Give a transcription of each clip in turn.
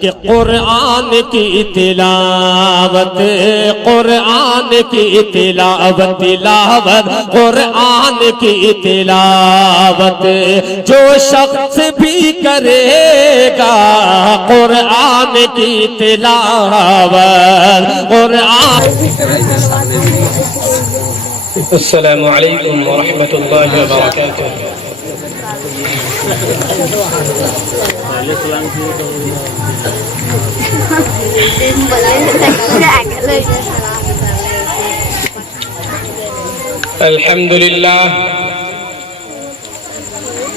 कि कुरान की तिलावत, कुरान की तिलावत, तिलावत कुरान की तिलावत जो शख्स भी करेगा कुरान की तिलावत, कुरान। अस्सलामु अलैकुम व रहमतुल्लाहि व बरकातुहू। अल्हम्दुलिल्लाह,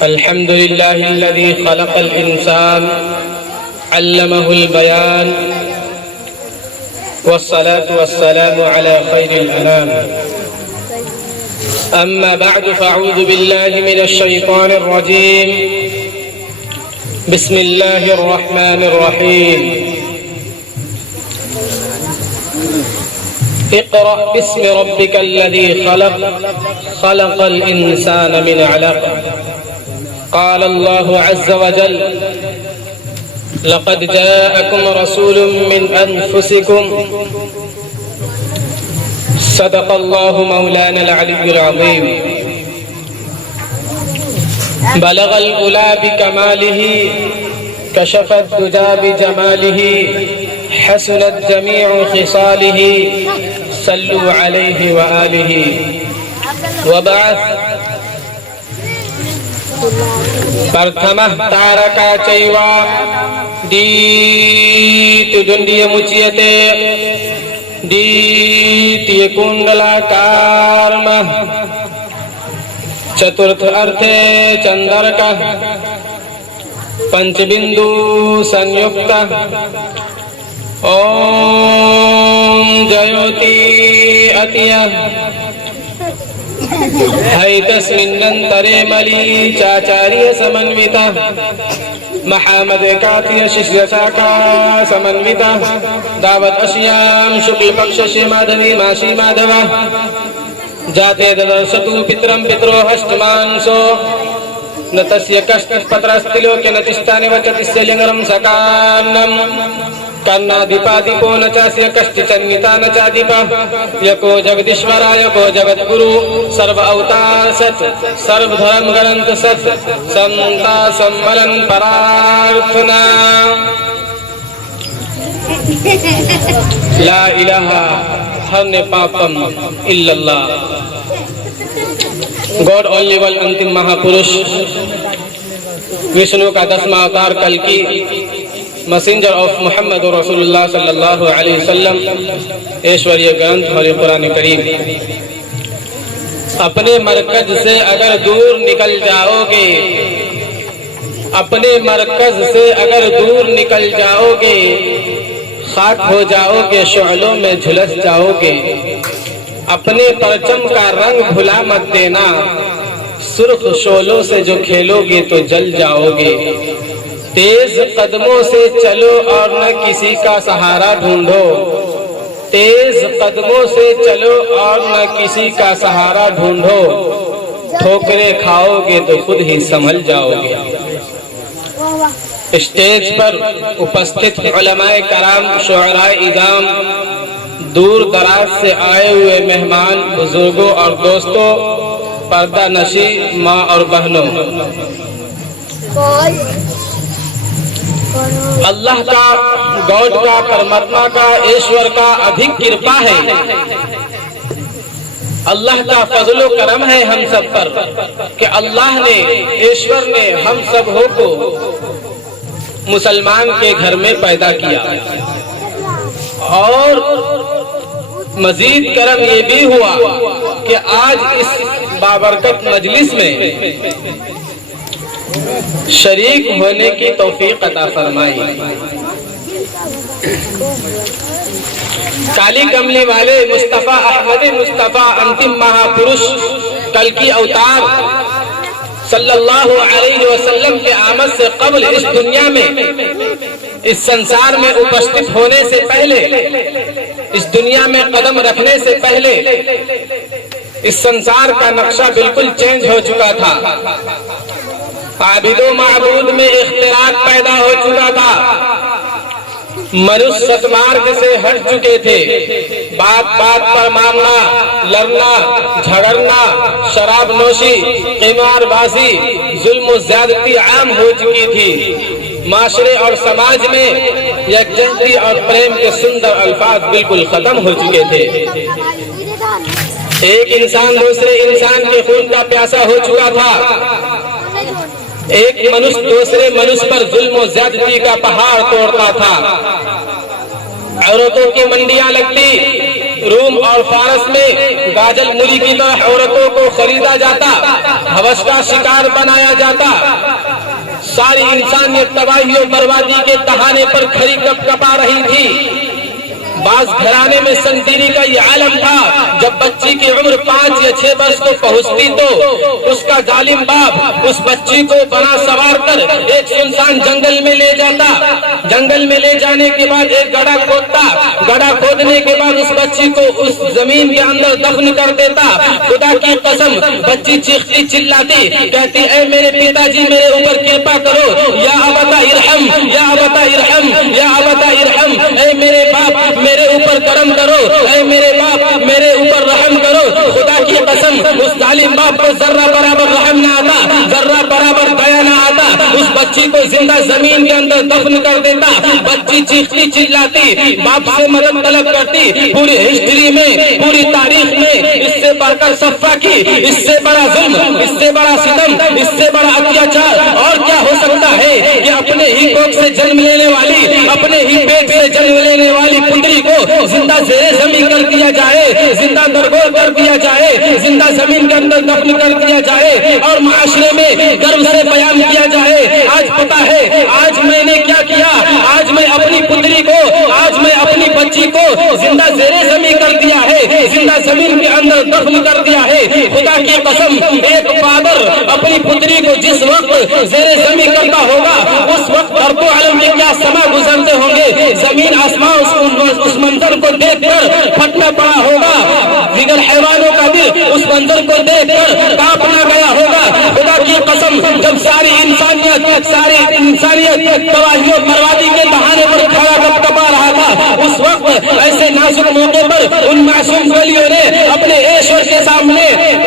अल्हम्दुलिल्लाहि अल्लज़ी खलक़ल इंसान अल्लमहुल बयान वस्सलातु वस्सलामु अला खैरिल अनाम। अम्मा बअद फ़अऊज़ु बिल्लाहि मिनश शैतानिर रजीम। बिस्मिल्लाहिर रहमानिर रहीम। इक़रा बिस्मि रब्बिकल लज़ी खलक़, खलक़ल इंसान मिन अलक़। क़ाल अल्लाहु अज़्ज़ व जल, लक़द जाअकुम रसूलुम मिन अनफुसिकुम, सदक़ल्लाहु मौलानल अलिय्युल अज़ीम। बलगल उला बिकमालिही, कशफत दुजा बिजमालिही, हसनत जमीउ खिसालिही, सल्लु अलैहि व आलिही। वबअस प्रथमः तारका चैवा दीतुदुण्डिय मुच्यते, द्वितीय कुंडलाकारमः। चतुर्थ अर्थे चंद्रका, पंचबिंदु संयुक्त। ओम जयोति अतिय हैतस्मिन्नन्तरे मली चाचार्य समन्विता, महामद कात्य शिष्य शाखा समन्विता। दावत अश्याम शुक्ल पक्षस्य माधवी मासी माधवा, जाते ददर्शतु पितरं पितरो हस्तमांसो, न तस्य कश्चित् पत्रस्तिलोक्य न तिष्ठानि वचतिस्य लिंगरं सकान्नम्। कर्णाधिपाधिपो न चास्य कश्चिन्निता न चाधिपः, यको जगदीश्वराय को जगद्गुरु, सर्व अवतार सत्, सर्वधर्म ग्रंथ सत्, समता सम्मलन परार्थना। ला इलाहा हर्ने पापम इल्लल्लाह। गॉड ओनली वन, अंतिम महापुरुष विष्णु का 10वां अवतार कल्कि, मैसेंजर ऑफ मोहम्मद रसूलुल्लाह सल्लल्लाहु अलैहि वसल्लम, ऐश्वर्य ग्रंथ और कुरान करीम। अपने मरकज से अगर दूर निकल जाओगे, अपने मरकज से अगर दूर निकल जाओगे, खाक हो जाओगे, शोअलों में झुलस जाओगे। अपने परचम का रंग भुला मत देना, सुर्ख शोलों से जो खेलोगे तो जल जाओगे। तेज कदमों से चलो और न किसी का सहारा ढूंढो, तेज कदमों से चलो और न किसी का सहारा ढूंढो। ठोकरें खाओगे तो खुद ही संभल जाओगे। स्टेज पर उपस्थित उलमाए कराम, शुअराए इज़ाम, दूर दराज से आए हुए मेहमान, बुजुर्गों और दोस्तों, पर्दा नशी माँ और बहनों, अल्लाह का, गॉड का, परमात्मा का, ईश्वर का अधिक कृपा है। अल्लाह का फजलो करम है हम सब पर कि अल्लाह ने, ईश्वर ने हम सब को मुसलमान के घर में पैदा किया। और मजीद करम ये भी हुआ कि आज इस बाबरकत मजलिस में शरीक होने की तौफीक अता फरमाई। काली कमली वाले मुस्तफा अहमद मुस्तफा, अंतिम महापुरुष, कल की अवतार सल्लल्लाहु अलैहि वसल्लम के आमद से कबल इस दुनिया में, इस संसार में उपस्थित होने से पहले, इस दुनिया में कदम रखने से पहले इस संसार का नक्शा बिल्कुल चेंज हो चुका था। आबिदो माबूद में इख्तिलाफ पैदा हो चुका था। मनुष्य सतमार्ग से हट चुके थे। बात बात पर मारना, लड़ना, झगड़ना, शराब नोशी, कीमारबाजी, जुल्म ज्यादती आम हो चुकी थी। माशरे और समाज में यकजहती और प्रेम के सुंदर अल्फाज बिल्कुल खत्म हो चुके थे। एक इंसान दूसरे इंसान के खून का प्यासा हो चुका था। एक मनुष्य दूसरे मनुष्य पर जुल्म और ज्यादती का पहाड़ तोड़ता था। औरतों की मंडियां लगती। रूम और फारस में गाजल मूली की तरह औरतों को खरीदा जाता, हवस का शिकार बनाया जाता। सारी इंसानियत तबाही और बर्बादी के तहाने पर खरी कपा रही थी। बास घराने में संजीरी का ये आलम था। जब बच्ची की उम्र 5 या 6 वर्ष को पहुंचती तो उसका जालिम बाप उस बच्ची को बना सवार कर एक सुनसान जंगल में ले जाता। जंगल में ले जाने के बाद एक गड्ढा खोदता। गड्ढा खोदने के बाद उस बच्ची को उस जमीन के अंदर दफन कर देता। खुदा की कसम, बच्ची चीखती चिल्लाती कहती, ऐ मेरे पिताजी मेरे ऊपर कृपा करो, या अबता इरहम, या अबता इरहम, या अबता इरहम। ऐ मेरे बाप मेरे ऊपर करम करो, ऐ मेरे बाप मेरे ऊपर रहम करो। खुदा की कसम, उस जालिम बाप को जर्रा बराबर रहम ना आता, जर्रा बराबर दया ना आता। उस बच्ची को जिंदा जमीन के अंदर दफन कर देता। बच्ची चीखती चिल्लाती बाप से मदद तलब करती। पूरी हिस्ट्री में, पूरी तारीख में इससे बढ़कर सफा की, इससे बड़ा जुल्म, इससे बड़ा सितम, इससे बड़ा अत्याचार और क्या हो सकता है कि अपने ही कोख से जन्म लेने वाली, अपने ही पेट से जन्म लेने वाली पुत्री को जिंदा जेरे जमीन कर दिया जाए, जिंदा दरगोर कर दिया जाए, जिंदा जमीन के अंदर दफन कर दिया जाए और माशरे में गर्व से बयान किया जाए। आज पता है आज मैंने क्या किया, आज मैं अपनी पुत्री को, आज मैं अपनी बच्ची को जिंदा जेरे जमीन कर दिया है, जिंदा जमीन के अंदर दफन कर दिया है। खुदा की कसम, एक फादर अपनी पुत्री को जिस वक्त जेरे जमीन करता होगा उस वक्त दर्दो आलम के क्या समा गुजरते होंगे। जमीन आसमान उस मंजर को देखकर फटना पड़ा होगा। दिगर हैवानों का दिल उस मंजर को देखकर कांपना गया होगा। खुदा की कसम, जब सारी इंसानियत तबाही और बर्बादी के बहाने पर खड़ा कपा रहा था, उस वक्त ऐसे नाजुक मौके पर उन मासूम गलियों ने अपने ईश्वर के सामने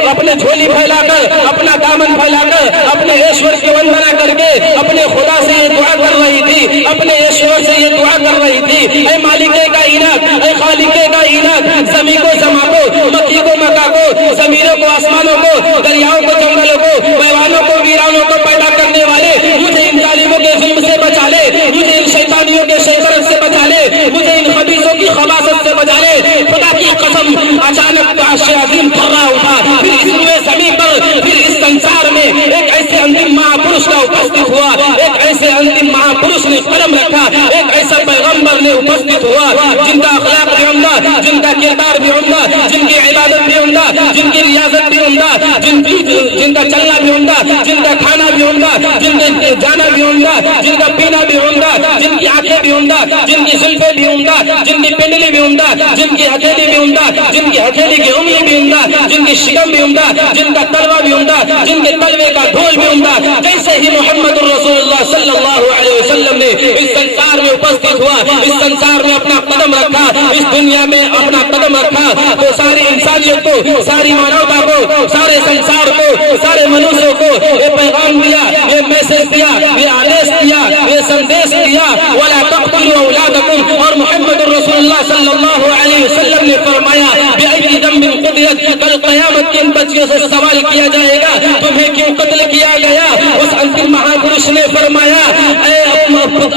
अपने झोली फैलाकर, अपना दामन फैलाकर, अपने ईश्वर की वंदना करके अपने खुदा से ये दुआ कर रही थी, अपने ईश्वर से ये दुआ कर रही थी, ऐ मालिके कायनात, ऐ खालिके कायनात, ज़मीन को ज़मा को, मक्की को मक्का को, ज़मीनों को आसमानों को, दरियाओं को जंगलों को, मैदानों को वीरानों को पैदा करने वाले, मुझे इन जालिमों के जुल्म से बचा ले, मुझे इन शैतानियों के शैतानत से बचा ले, मुझे इन खबीसों की खबासत से बचा ले। खुदा की कसम, अचानक आर्श अज़ीम थर्रा उठा। फिर इस रुए ज़मीन पर, फिर इस संसार में एक ऐसे अंतिम महापुरुष का उपस्थित हुआ। एक ऐसे अंतिम महापुरुष ने कलम रखा, एक ऐसा पैगंबर ने उपस्थित हुआ जिनका अखलाक भी उम्दा, जिनका किरदार भी उम्दा, जिनकी इबादत भी उम्दा, जिनकी रियाजत भी उम्दा, जिनका चलना भी उम्दा, जिनका खाना भी उम्दा, जिनके जाना भी उम्दा, जिनका पीना भी उम्दा, जिनकी आंखें भी उम्दा, जिनकी जुल्फें भी उम्दा, जिनकी पिंडली भी उम्दा, जिनकी हथेली भी उम्दा, जिनकी हथेली की उंगली भी उम्दा, जिनकी शिकम भी उम्दा, जिनका तलवा भी उम्दा, जिनके तलवे का ढोल भी उम्दा। जैसे ही मोहम्मद रसूलुल्लाह सल्लल्लाहु अलैहि वसल्लम ने इस संसार में उपस्थित हुआ, इस संसार में अपना कदम रखा, इस दुनिया में अपना कदम रखा, तो सारी इंसानियत को, सारी मानवता को, सारे संसार को, सारे मनुष्यों को ये पैगाम दिया, ये मैसेज दिया, ये आदेश दिया, ये संदेश दिया, वला तक़तुलू औलादकुम। और मोहम्मद रसूलुल्लाह सल्लल्लाहु अलैहि वसल्लम ने फरमाया, बिअय्यि ज़ंबिन क़ुतिलत, कल क़यामत के इन बच्चियों से सवाल किया जाएगा, तुम्हें क्यों कत्ल किया गया। उस अंतिम महापुरुष ने फरमाया,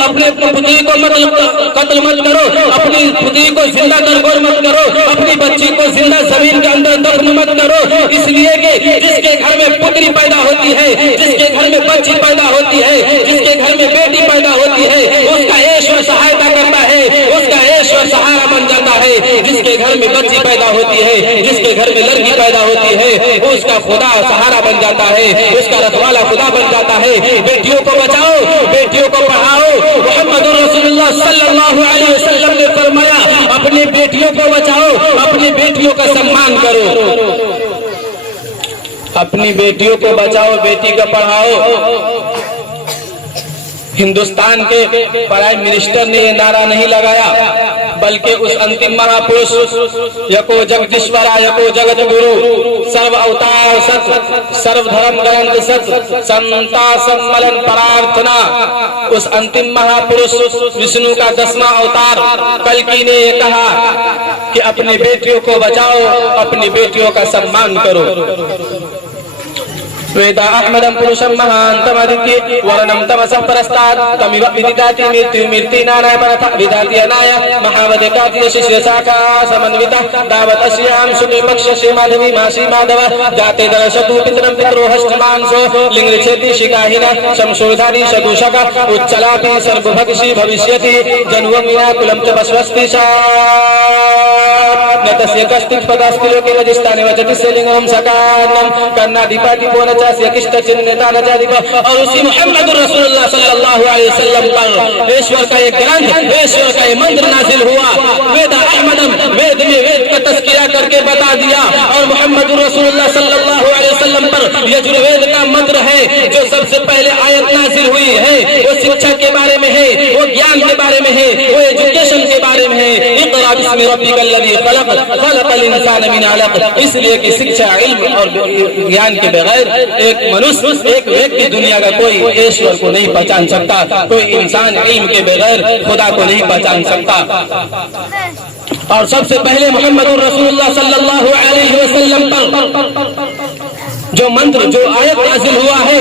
अपने पुत्री को कत्ल मत करो, अपनी पुत्री को जिंदा दरगोर मत करो, अपनी बच्ची को जिंदा जमीन के अंदर दफन मत करो। इसलिए कि जिसके घर में पुत्री पैदा होती है, जिसके घर में बच्ची पैदा होती है, जिसके घर में बेटी पैदा होती है, उसका ईश्वर सहायता करता है, उसका ईश्वर सहारा बन जाता है। जिसके घर में बच्ची पैदा होती है, जिसके घर में लड़की पैदा होती है, उसका खुदा सहारा बन जाता है, उसका रखवाला खुदा बन जाता है। बेटियों को बचाओ, बेटियों को पढ़ाओ। मोहम्मद रसूलुल्लाह सल्लल्लाहु अलैहि वसल्लम ने फरमाया, अपनी बेटियों को बचाओ, अपनी बेटियों का सम्मान करो, अपनी बेटियों को बचाओ, बेटी को पढ़ाओ। हिंदुस्तान के प्राइम मिनिस्टर ने ये नारा नहीं लगाया, बल्कि उस अंतिम महापुरुष यको जगदीश्वरा यको जगत गुरु सर्व अवतार सत सर्व धर्म ग्रंथ सत संता सम्मलन प्रार्थना, उस अंतिम महापुरुष विष्णु का 10वां अवतार कल्कि ने ये कहा कि अपनी बेटियों को बचाओ, अपनी बेटियों का सम्मान करो। वेदा अहमदम पुरुषम महांतम अदिति वर्णम तमसः परस्तात् तमिव विदिताति मृत्यु नानाय परथ विदाति अनाय महावदेकाति शिष्य शाखा समन्वितः दावत श्याम शुक्ल पक्ष श्री माधवी मासी माधव जाते दर्शतु पितरम पितरो हस्तमांसो लिंगच्छति शिकाहिन शमशोधारी सदूषक उच्चलापि सर्वभक्षि भविष्यति जन्ममीना कुलम च बस्वस्ति सा नतस्य कस्तित् पदास्ति लोके रजिस्ताने वचति सेलिंगम सकारनम कर्णाधिपति पोनचास्य किष्ट चिन्हता नचाधिप। और उसी मुहम्मदुर रसूलुल्लाह सल्लल्लाहु अलैहि वसल्लम पर ईश्वर का एक ग्रंथ, ईश्वर का एक मंत्र नाजिल हुआ। वेद अहमदम, वेद में वेद का तस्किया करके बता दिया। और मुहम्मदुर रसूलुल्लाह सल्लल्लाहु अलैहि वसल्लम पर यजुर्वेद का मंत्र है जो सबसे पहले आयत नाजिल हुई है। वो शिक्षा के बारे में है, वो ज्ञान के बारे में है, वो एजुकेशन के बारे में है। इक़रा बिस्मि रब्बिकल लज़ी खलक़ खलक़ल इंसान मिन अलक़। इसलिए कि शिक्षा, इल्म और ज्ञान के बगैर एक मनुष्य, एक व्यक्ति दुनिया का कोई ईश्वर को नहीं पहचान सकता, कोई इंसान इल्म के बगैर खुदा को नहीं पहचान सकता। और सबसे पहले मुहम्मदुर रसूलुल्लाह सल्लल्लाहु अलैहि वसल्लम पर जो मंत्र, जो आयत नाज़िल हुआ है,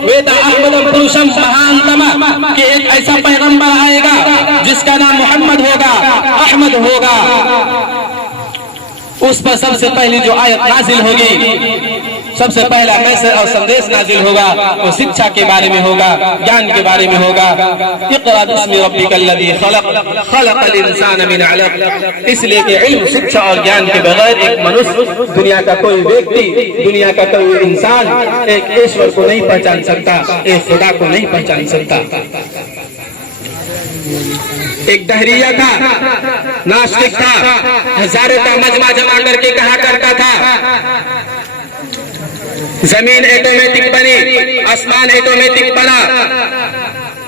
वेदा अहमदम पुरुषम महानतम, कि एक ऐसा पैगंबर आएगा जिसका नाम मोहम्मद होगा, अहमद होगा। उस पर सबसे पहली जो आयत नाजिल होगी, सबसे पहला मैसेज और संदेश नाजिल होगा, वो शिक्षा के बारे में होगा, ज्ञान के बारे में होगा। इक़रा बिस्मि रब्बिकल लज़ी खलक़ खलक़ल इंसान मिन अलक़। इसलिए कि इल्म, शिक्षा और ज्ञान के बगैर एक मनुष्य, दुनिया का कोई व्यक्ति, दुनिया का कोई इंसान एक ईश्वर को नहीं पहचान सकता, एक खुदा को नहीं पहचान सकता। एक दहरिया था, नास्तिक था, हजारों का मजमा जमा करके कहा करता था जमीन ऑटोमेटिक बनी, आसमान ऑटोमेटिक बना,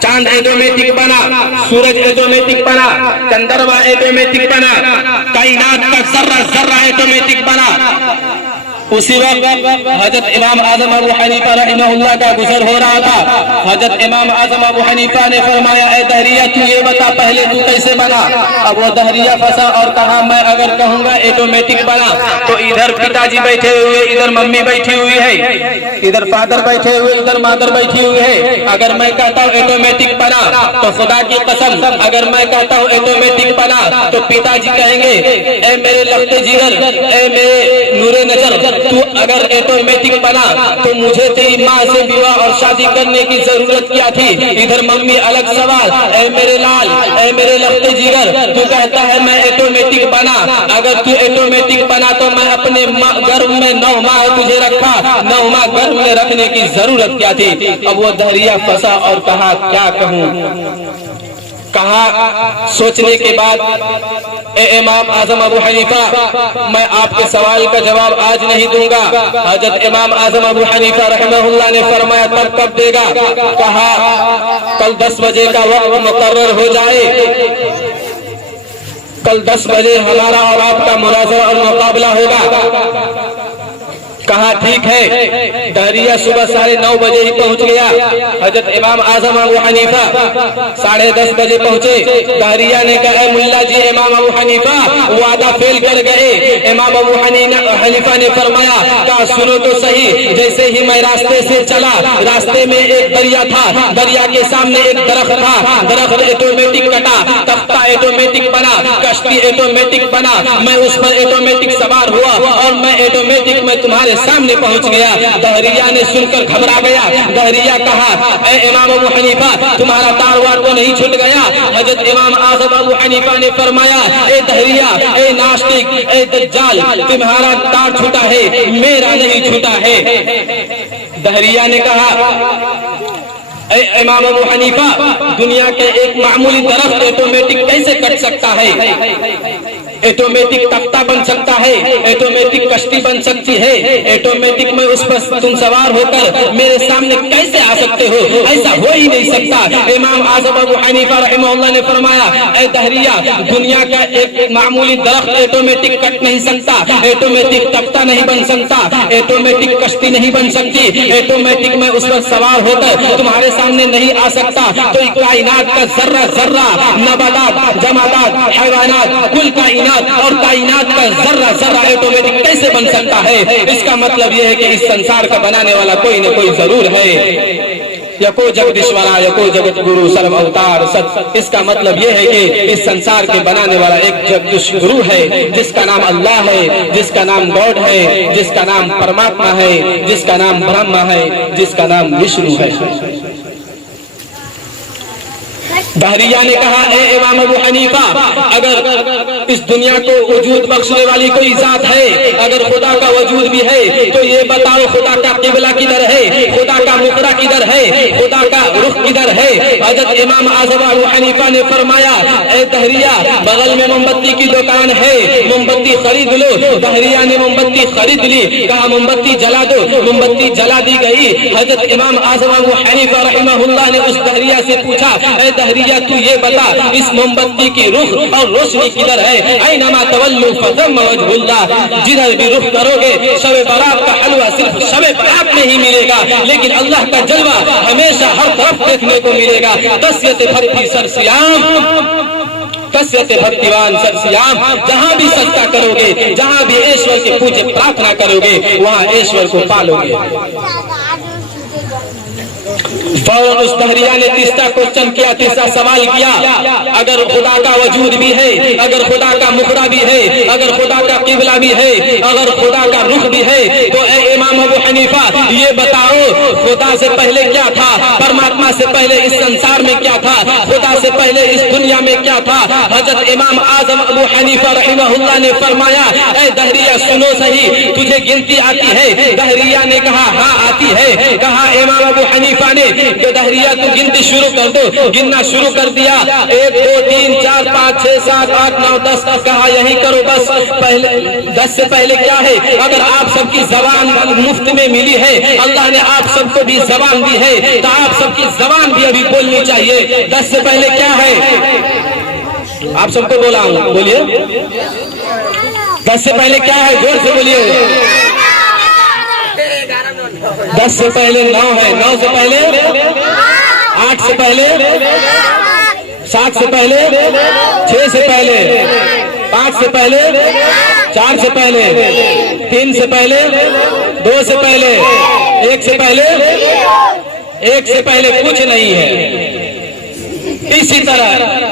चांद ऑटोमेटिक बना, सूरज ऑटोमेटिक बना, चंद्रमा ऑटोमेटिक बना, कायनात का जर्रा जर्रा ऑटोमेटिक बना। उसी वक्त हजरत इमाम आजम अबू हनीफा रहमहुल्लाह का गुजर हो रहा था। हजरत इमाम आजम अबू हनीफा ने फरमाया, ए दहरिया तू ये बता पहले तू कैसे बना। अब वो दहरिया फंसा और कहा, मैं अगर कहूँगा ऑटोमेटिक बना तो इधर पिताजी बैठे हुए, इधर मम्मी बैठी हुई है, इधर फादर बैठे हुए, इधर मदर बैठी हुई है। अगर मैं कहता हूँ ऑटोमेटिक बना तो खुदा की कसम, अगर मैं कहता हूँ ऑटोमेटिक बना तो पिताजी कहेंगे, ए मेरे लफ्ते जिगर, ए मेरे नूरे नजर, तू अगर ऑटोमेटिक बना तो मुझे तेरी माँ से विवाह और शादी करने की जरूरत क्या थी। इधर मम्मी अलग सवाल, ए मेरे लाल, ए मेरे लफ्ते जिगर, तू कहता है मैं ऑटोमेटिक बना, अगर तू ऑटोमेटिक बना तो मैं अपने गर्भ में 9 माह तुझे रखा, 9 माह गर्भ में रखने की जरूरत क्या थी। अब वो दहरिया फंसा और कहा क्या कहूँ। कहा सोचने के बाद, ए इमाम आजम अबू हनीफा, मैं आपके सवाल का जवाब आज नहीं दूंगा। हजरत इमाम आजम अबू हनीफा रहमहुल्लाह ने फरमाया, तब कब देगा। कहा कल 10 बजे का वक्त मुकर्रर हो जाए, कल 10 बजे हमारा और आपका मुनाज़रा और मुकाबला होगा। कहा ठीक है। दहरिया सुबह 9:30 बजे ही पहुंच गया। हजरत इमाम आजम अबू हनीफा 10:30 बजे पहुंचे। दहरिया ने कहा, मुल्ला जी इमाम अबू हनीफा वादा फेल कर गए। इमाम अबू हनीफा ने फरमाया, कहा सुनो तो सही, जैसे ही मैं रास्ते से चला, रास्ते में एक दरिया था, दरिया के सामने एक दरख्त था, दरख्त ऑटोमेटिक कटा, तख्ता ऑटोमेटिक बना, कश्ती ऑटोमेटिक बना, मैं उस पर ऑटोमेटिक सवार हुआ और मैं ऑटोमेटिक में तुम्हारे सामने पहुंच गया। दहरिया ने सुनकर घबरा गया। दहरिया कहा, ए इमाम अबू हनीफा, तुम्हारा तारवार तो नहीं छूट गया। हजरत इमाम आजम अबू हनीफा ने फरमाया, ए दहरिया, ए नास्तिक, ए दज्जाल, तुम्हारा तार छूटा है, मेरा नहीं छूटा है। दहरिया ने कहा, ए इमाम अबू हनीफा, दुनिया के एक मामूली दरख्त ऑटोमेटिक कैसे कट सकता है। ऑटोमेटिक तख्ता बन सकता है, ऑटोमेटिक कश्ती बन सकती है, ऑटोमेटिक में उस पर तुम सवार होकर मेरे सामने कैसे आ सकते हो? ऐसा हो ही नहीं सकता। इमाम आज़म अबू हनीफा रहमहुल्लाह ने फरमाया, ए दहरिया, दुनिया का एक मामूली दरख्त ऑटोमेटिक कट नहीं सकता, ऑटोमेटिक तख्ता नहीं बन सकता, ऑटोमेटिक कश्ती नहीं बन सकती, ऑटोमेटिक में उस पर सवार होकर तुम्हारे सामने नहीं आ सकता। तो कायनात का जर्रा जर्रा, नबातात, जमातात, हैवानात, कुल कायनात और कायनात का जर्रा जर्रा ऑटोमेटिक कैसे बन सकता है? इसका मतलब यह है कि इस संसार का बनाने वाला कोई न कोई जरूर है। यको जगदीश्वरा यको जगत गुरु सर्व अवतार सत। इसका मतलब यह है कि इस संसार के बनाने वाला एक जगदीश गुरु है, जिसका नाम अल्लाह है, जिसका नाम गॉड है, जिसका नाम परमात्मा है, जिसका नाम ब्रह्मा है, जिसका नाम विष्णु है। दहरिया ने कहा, ए इमाम अबू हनीफा, अगर इस दुनिया को वजूद बख्शने वाली कोई जात है, अगर खुदा का वजूद भी है, तो ये बताओ खुदा का किबला किधर है, खुदा का मुकरा किधर है, खुदा का रुख किधर है? हजरत इमाम आज़म अबू हनीफा ने फरमाया, ए दहरिया, बगल में मोमबत्ती की दुकान है, मोमबत्ती खरीद लो। दहरिया ने मोमबत्ती खरीद ली, कहा मोमबत्ती जला दो, मोमबत्ती जला दी गई। हजरत इमाम आज़म अबू हनीफा रहमहुल्लाह ने उस दहरिया से पूछा, ए दहरिया, तू ये बता, इस मोमबत्ती की रुख और रोशनी किधर है? ऐनमा तवल्लु फथम्मा वजहुल्लाह, जिधर भी रुख करोगे शब बारात का हलवा सिर्फ शब बारात में ही मिलेगा, लेकिन अल्लाह का जलवा हमेशा हर तरफ देखने को मिलेगा। तस्यत भक्ति सरसियाम, तस्यत भक्तिवान सरसियाम, जहाँ भी सजदा करोगे, जहाँ भी ईश्वर के पूजे प्रार्थना करोगे, वहाँ ईश्वर को पालोगे। फौरन उस दहरिया ने तीसरा क्वेश्चन किया, तीसरा सवाल किया, अगर खुदा का वजूद भी है, अगर खुदा का मुखरा भी है, अगर खुदा का किबला भी है, अगर खुदा का रुख भी है, तो ए इमाम अबू हनीफा, ये बताओ खुदा से पहले क्या था, परमात्मा से पहले इस संसार में क्या था, खुदा से पहले इस दुनिया में क्या था? हजरत इमाम आज़म अबू हनीफा रहमहुल्लाह ने फरमाया, ए दहरिया, सुनो सही, तुझे गिनती आती है? दहरिया ने कहा, हाँ आती है। कहा इमाम अबू हनीफा ने, जो दहरिया तू गिनती शुरू कर दो। गिनना शुरू कर दिया, 1 2 3 4 5 6 7 8 9 10। कहा यही करो बस। पहले 10 से पहले क्या है? अगर आप सबकी जबान मुफ्त में मिली है, अल्लाह ने आप सबको भी जबान दी है, तो आप सबकी जबान भी अभी बोलनी चाहिए। 10 से पहले क्या है? आप सबको बोला हूँ, बोलिए। 10 से पहले क्या है? जोर से बोलिए। 10 से पहले 9 है, 9 से पहले 8 से पहले 7 से पहले 6 से पहले 5 से पहले 4 से पहले 3 से पहले 2 से पहले 1 से पहले 1 से पहले कुछ नहीं है। इसी तरह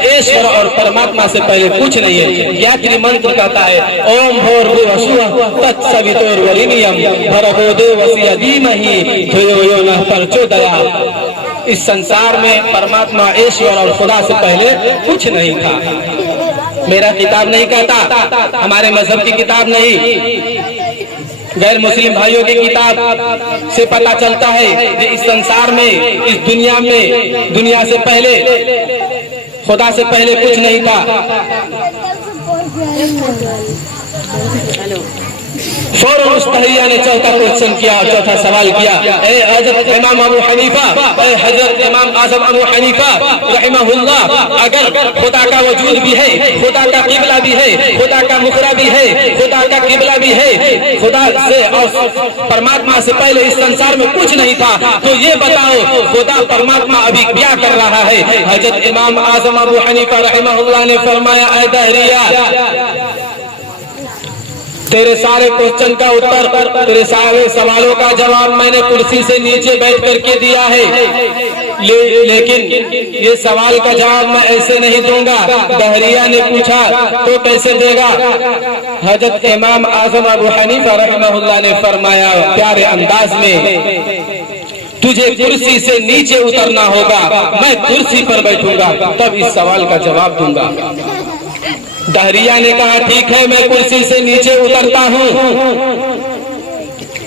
ईश्वर और परमात्मा से पहले कुछ नहीं है। गायत्री मंत्र कहता है, ओम भूर्भुवः तत्सवितुर्वरेण्यं भर्गो देवस्य धीमहि धियो यो नः प्रचोदयात्। इस संसार में परमात्मा ईश्वर और खुदा से पहले कुछ नहीं था। मेरा किताब नहीं कहता, हमारे मजहब की किताब नहीं, गैर मुस्लिम भाइयों की किताब से पता चलता है कि इस संसार में, इस दुनिया में, दुनिया से पहले, खुदा से पहले कुछ नहीं था। फौरन उस दहरिया ने चौथा क्वेश्चन किया, चौथा सवाल किया, ए हजरत इमाम अबू हनीफा, ए हजरत इमाम आज़म अबू हनीफा रहमहुल्लाह, अगर खुदा का वजूद भी है, खुदा का किबला भी है, खुदा का मुखरा भी है, खुदा का किबला भी है, खुदा से और परमात्मा से पहले इस संसार में कुछ नहीं था, तो ये बताओ खुदा परमात्मा अभी क्या कर रहा है? हजरत इमाम आज़म अबू हनीफा रहमहुल्लाह ने फरमाया, ए दहरिया, तेरे सारे क्वेश्चन का उत्तर, तेरे सारे सवालों का जवाब मैंने कुर्सी से नीचे बैठ करके दिया है, लेकिन ये सवाल का जवाब मैं ऐसे नहीं दूंगा। दहरिया ने पूछा, तो कैसे देगा? हजरत इमाम आज़म अबू हनीफा रहमहुल्लाह ने फरमाया प्यारे अंदाज में, तुझे कुर्सी से नीचे उतरना होगा, मैं कुर्सी पर बैठूंगा, तब इस सवाल का जवाब दूंगा। दहरिया ने कहा, ठीक है, मैं कुर्सी से नीचे उतरता हूँ।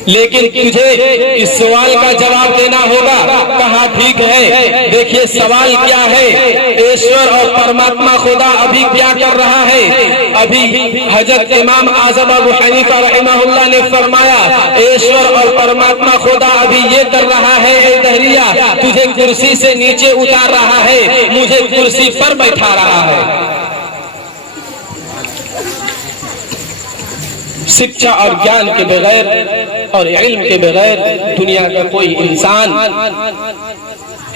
लेकिन तुझे इस सवाल का जवाब देना होगा। कहा ठीक है, देखिए सवाल क्या है। ईश्वर और परमात्मा खुदा अभी क्या कर रहा है? अभी हजरत इमाम आजम अबू हनीफा रहमहुल्लाह ने फरमाया, ईश्वर और परमात्मा खुदा अभी ये कर रहा है, ए दहरिया तुझे कुर्सी से नीचे उतार रहा है, मुझे कुर्सी पर बैठा रहा है। शिक्षा और ज्ञान के बगैर और इल्म के बगैर दुनिया का कोई इंसान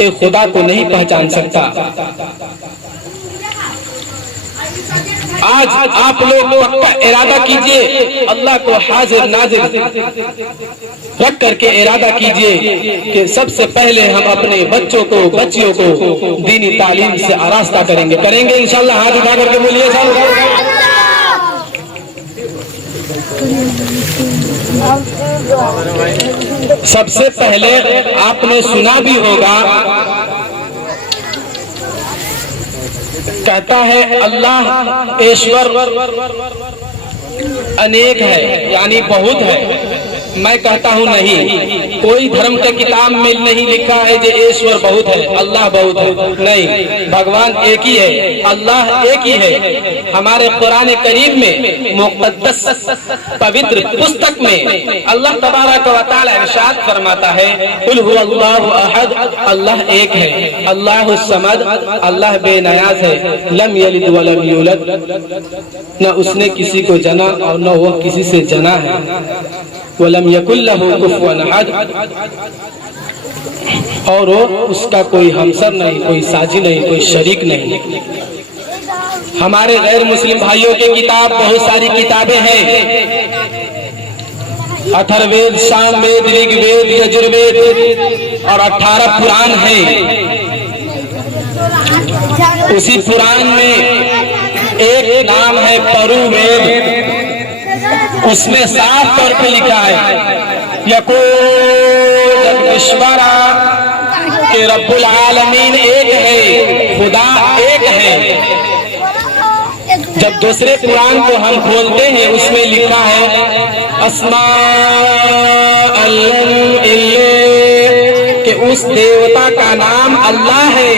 एक खुदा को नहीं पहचान सकता। आज आप लोग पक्का इरादा कीजिए, अल्लाह को हाजिर नाजिर रख करके इरादा कीजिए कि सबसे पहले हम अपने बच्चों को बच्चियों को दीनी तालीम से आरास्ता करेंगे। करेंगे इंशाल्लाह? हाथ उठा करके बोलिए सब। सबसे पहले आपने सुना भी होगा, कहता है अल्लाह ईश्वर अनेक है, यानी बहुत है। मैं कहता हूँ नहीं, कोई धर्म के किताब में नहीं लिखा है कि ईश्वर बहुत है, अल्लाह बहुत है। नहीं, भगवान एक ही है, अल्लाह एक ही है। हमारे कुरान करीम में मुक़द्दस पवित्र पुस्तक में अल्लाह तबारक व तआला इरशाद फरमाता है, कुल हुवल्लाहु अहद, अल्लाह एक है, अल्लाहु समद, अल्लाह बेनियाज है, लम यलिद व लम यूलद, न उसने किसी को जना और न वो किसी से जना है, वलम यकुल लहू कुफुवन अहद, और वो उसका कोई हमसर नहीं, कोई साजी नहीं, कोई शरीक नहीं। हमारे गैर मुस्लिम भाइयों की किताब बहुत सारी किताबें हैं, अथर्ववेद, सामवेद, ऋग्वेद, यजुर्वेद और 18 पुराण हैं। उसी पुराण में एक नाम है परुवेद, उसमें साफ तौर पे लिखा है यको जगदीश्वरा के रब्बुल आलमीन एक है, खुदा एक है। जब दूसरे कुरान को हम खोलते हैं उसमें लिखा है अस्मा कि उस देवता का नाम अल्लाह है,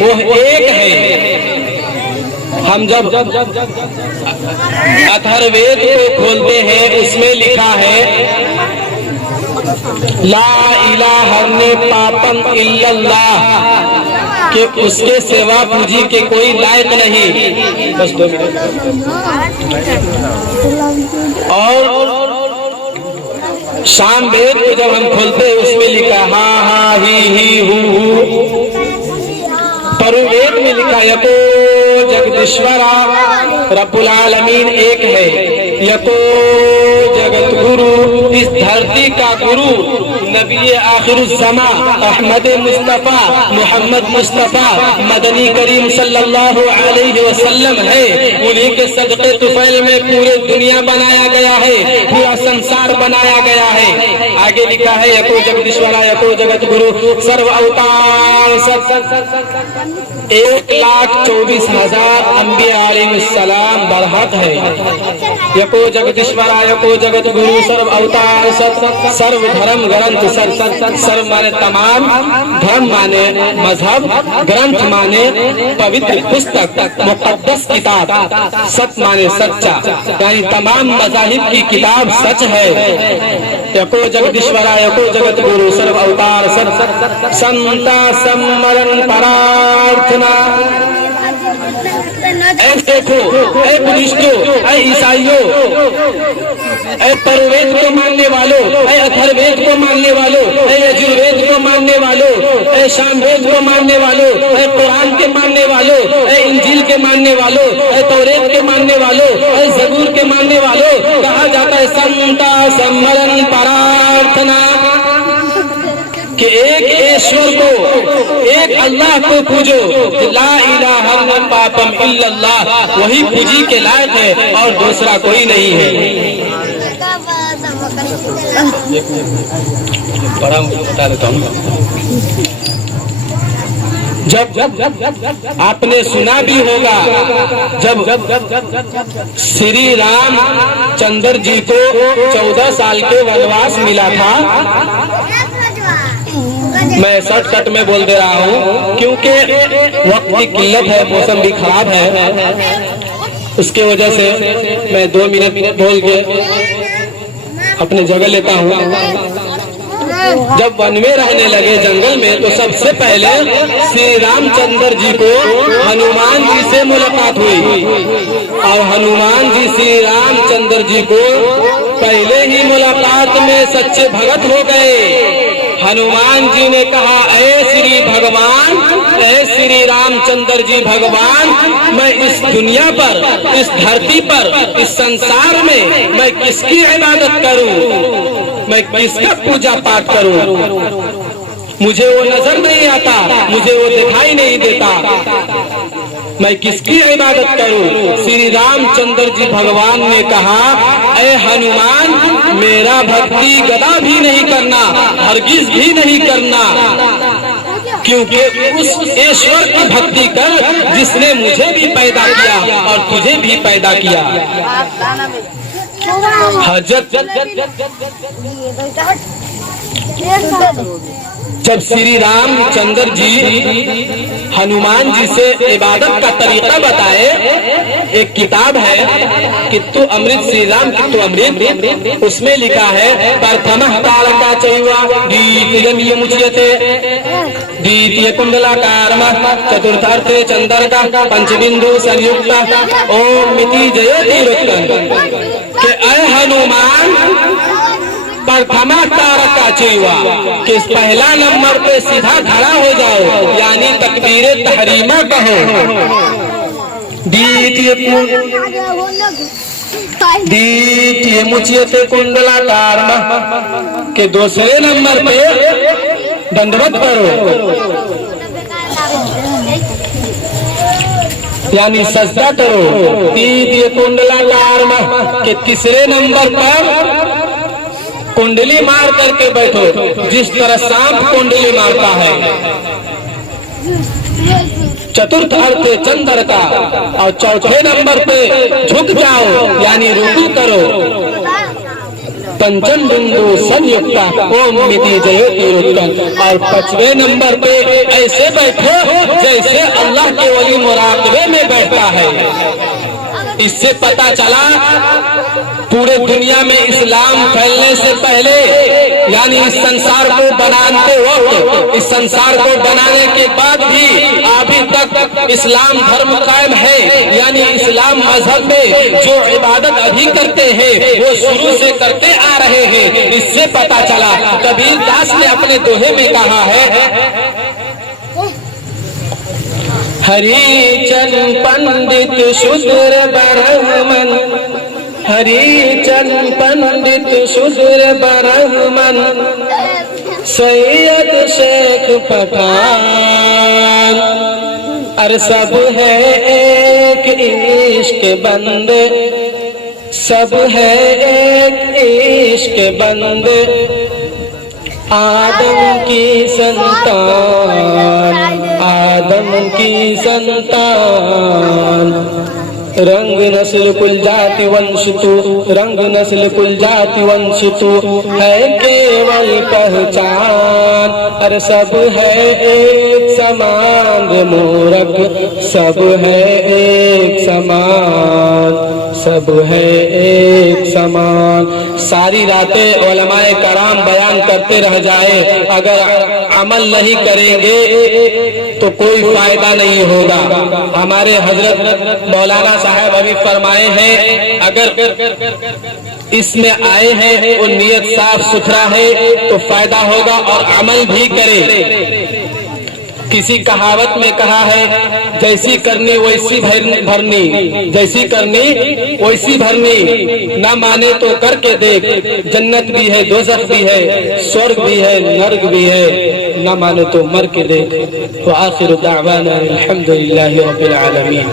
वो एक है। हम जब अथर्ववेद को खोलते हैं उसमें लिखा है ला इलाहा पापम इल्लल्लाह, कि उसके सिवा पूजी के कोई लायक नहीं। बस 2 मिनट। और सामवेद को जब हम खोलते हैं उसमें लिखा हा हा ही हु। परुवेद में लिखा यको जगदीश्वरा रब्बुल आलमीन एक है, यको जगत गुरु, इस धरती का गुरु नबी आखिरुज़्ज़मा अहमद मुस्तफ़ा मोहम्मद मुस्तफ़ा मदनी करीम सल्लल्लाहु अलैहि वसल्लम है। उन्हीं के सदक़े तुफ़ैल में पूरे दुनिया बनाया गया है, पूरा संसार बनाया गया है। आगे लिखा है यको जगदीश्वरा यको जगत गुरु सर्व अवतार सब 1,24,000 अंबिया अलैहिस्सलाम बरहक है। यको जगदीश्वरा यको जगत गुरु सर्व अवतार सर्व धर्म ग्रंथ, सर्व माने तमाम, धर्म माने मजहब, ग्रंथ माने पवित्र पुस्तक, मुक़द्दस किताब, सत माने सच्चा, यानी तमाम मज़ाहिब की किताब सच है। यको जगदीश्वरा यको जगत गुरु सर्व अवतार संता सम्मरण प्रार्थना। देखो ऐ बुद्धिस्टों, ऐ ईसाइयों, ऐ परुवेद को मानने वालों, ऐ अथर्ववेद को मानने वालों, ऐ यजुर्वेद को मानने वालों, ऐ सामवेद को मानने वालों, ऐ कुरान के मानने वालों, ऐ इंजील के मानने वालों, ऐ तौरेत के मानने वालों, ऐ ज़बूर के मानने वालों, कहा जाता है संता सम्मरण प्रार्थना कि एक ईश्वर को, एक अल्लाह को पूजो, ला इलाहा पापम इल्लल्लाह, वही पूजी के लायक है और दूसरा कोई नहीं है। बड़ा मुझे बता देता हूँ। जब आपने सुना भी होगा, जब श्री राम चंद्र जी को 14 साल के वनवास मिला था, मैं शॉर्टकट में बोल दे रहा हूँ क्योंकि वक्त की किल्लत है, मौसम भी खराब है, उसके वजह से मैं 2 मिनट बोल के अपने जगह लेता हूँ। जब वन में रहने लगे जंगल में, तो सबसे पहले श्री रामचंद्र जी को हनुमान जी से मुलाकात हुई और हनुमान जी श्री रामचंद्र जी को पहले ही मुलाकात में सच्चे भगत हो गए। हनुमान जी ने कहा, ऐ श्री भगवान, ऐ श्री रामचंद्र जी भगवान, मैं इस दुनिया पर, इस धरती पर, इस संसार में मैं किसकी इबादत करूं, मैं किसका पूजा पाठ करूं? मुझे वो नजर नहीं आता, मुझे वो दिखाई नहीं देता, मैं किसकी इबादत करूं? श्री रामचंद्र जी भगवान ने कहा, ऐ हनुमान, मेरा भक्ति गदा भी नहीं करना, हरगिज भी नहीं करना, क्योंकि उस ईश्वर की भक्ति कर जिसने मुझे भी पैदा किया और तुझे भी पैदा किया। जब श्री रामचंद्र जी हनुमान जी से इबादत का तरीका बताए, एक किताब है कित्तु अमृत, श्री राम कित्तु अमृत, उसमें लिखा है, प्रथमः तारका चैवा द्वितीय मुच्यते, द्वितीय कुंडलाकारमः, चतुर्थार्थे चंद्रका, पंचबिंदु संयुक्त, ओम मिति जयति रुक्तन। कि ऐ हनुमान, प्रथमा तारका चैवा, कि पहला नंबर पे सीधा खड़ा हो जाओ, यानी तकबीरे तहरीमा कहो। द्वितीय मुच्यते कुंडलाकार, के दूसरे नंबर पे दंडवत करो, यानी सजदा करो। तृतीय कुंडलाकार, के तीसरे नंबर पर कुंडली मार करके बैठो, जिस तरह सांप कुंडली मारता है। चतुर्थ अर्थ चंद्र का, और चौथे नंबर पे झुक जाओ, यानी रुकू करो। पंचम बिंदु संयुक्ता, ओम मिति जयति रुक्तम, और 5वें नंबर पे ऐसे बैठो जैसे अल्लाह के वली मुराकबे में बैठता है। इससे पता चला पूरे दुनिया में इस्लाम फैलने से पहले, यानी इस संसार को बनाते वक्त, इस संसार को बनाने के बाद भी अभी तक इस्लाम धर्म कायम है, यानी इस्लाम मजहब में जो इबादत अभी करते हैं वो शुरू से करते आ रहे हैं। इससे पता चला, कबीर दास ने अपने दोहे में कहा है, हरिचंद पंडित शूद्र ब्राह्मण, हरिचंद पंडित शूद्र ब्राह्मण, सैयद शेख पठान, अरे सब है एक इश्क बंदे, सब है एक इश्क बंदे, आदम की संतान, आदम की संतान, रंग नस्ल कुल जाति वंश तू, रंग नस्ल कुल जाति वंश तू, है केवल पहचान, अरे सब है एक समान मूरख, सब है एक समान, सब है एक समान। सारी रातें उलमाए कराम बयान करते रह जाए, अगर अमल नहीं करेंगे तो कोई फायदा नहीं होगा। हमारे हजरत मौलाना साहब अभी फरमाए हैं, अगर इसमें आए हैं और नियत साफ सुथरा है तो फायदा होगा, और अमल भी करें। किसी कहावत में कहा है, जैसी करनी वैसी भरनी, जैसी करनी वैसी भरनी, ना माने तो करके देख, जन्नत भी है, दोज़ख भी है, स्वर्ग भी है, नर्क भी है, ना माने तो मर के देख। तो आखिर दावाना अल्हम्दुलिल्लाहि रब्बिल आलमीन।